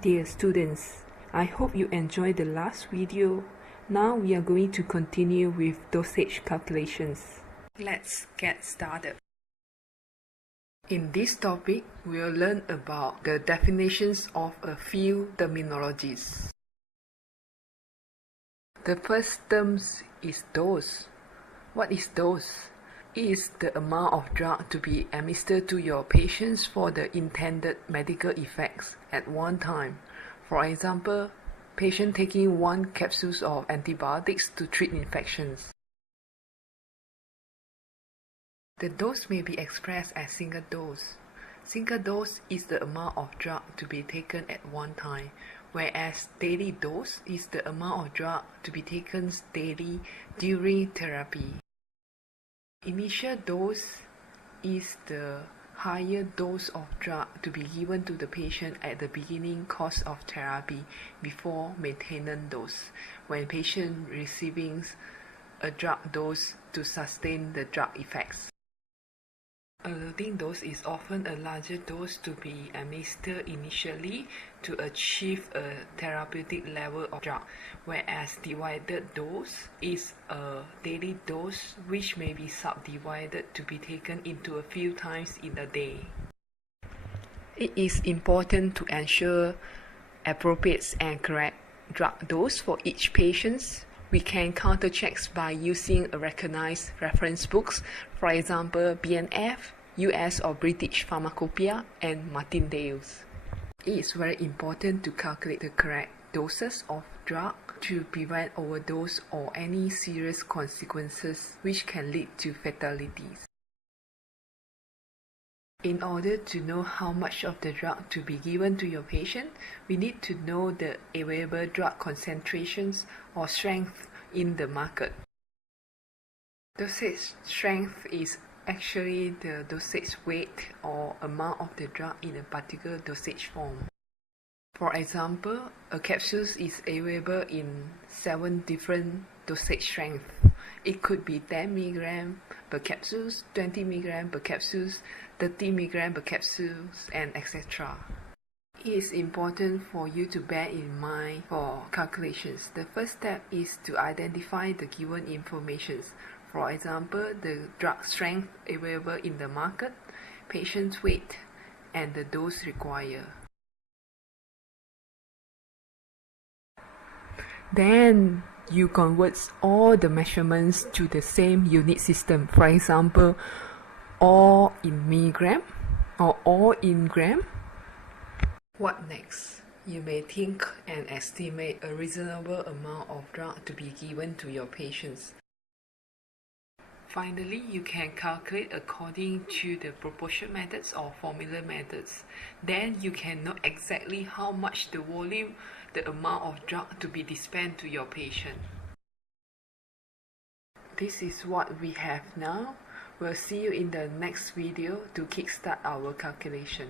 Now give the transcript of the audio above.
Dear students, I hope you enjoyed the last video. Now we are going to continue with dosage calculations. Let's get started. In this topic, we'll learn about the definitions of a few terminologies. The first term is dose. What is dose? It is the amount of drug to be administered to your patients for the intended medical effects at one time. For example, patient taking 1 capsule of antibiotics to treat infections. The dose may be expressed as single dose. Single dose is the amount of drug to be taken at one time, whereas daily dose is the amount of drug to be taken daily during therapy. Initial dose is the higher dose of drug to be given to the patient at the beginning course of therapy before maintenance dose, when patient receiving a drug dose to sustain the drug effects. A loading dose is often a larger dose to be administered initially to achieve a therapeutic level of drug, whereas divided dose is a daily dose which may be subdivided to be taken into a few times in a day. It is important to ensure appropriate and correct drug dose for each patient. We can counter checks by using a recognized reference books, for example BNF, US or British Pharmacopoeia, and Martindale's. It is very important to calculate the correct doses of drug to prevent overdose or any serious consequences which can lead to fatalities. In order to know how much of the drug to be given to your patient, we need to know the available drug concentrations or strength in the market. Dosage strength is actually the dosage weight or amount of the drug in a particular dosage form. For example, a capsule is available in 7 different dosage strengths. It could be 10 mg per capsule, 20 mg per capsule, 30 mg per capsule, and etc. It is important for you to bear in mind for calculations. The first step is to identify the given information. For example, the drug strength available in the market, patient's weight, and the dose required. Then you convert all the measurements to the same unit system. For example, all in milligram or all in gram. What next? You may think and estimate a reasonable amount of drug to be given to your patients. Finally, you can calculate according to the proportion methods or formula methods. Then you can know exactly how much the volume, the amount of drug to be dispensed to your patient. This is what we have now. We'll see you in the next video to kickstart our calculation.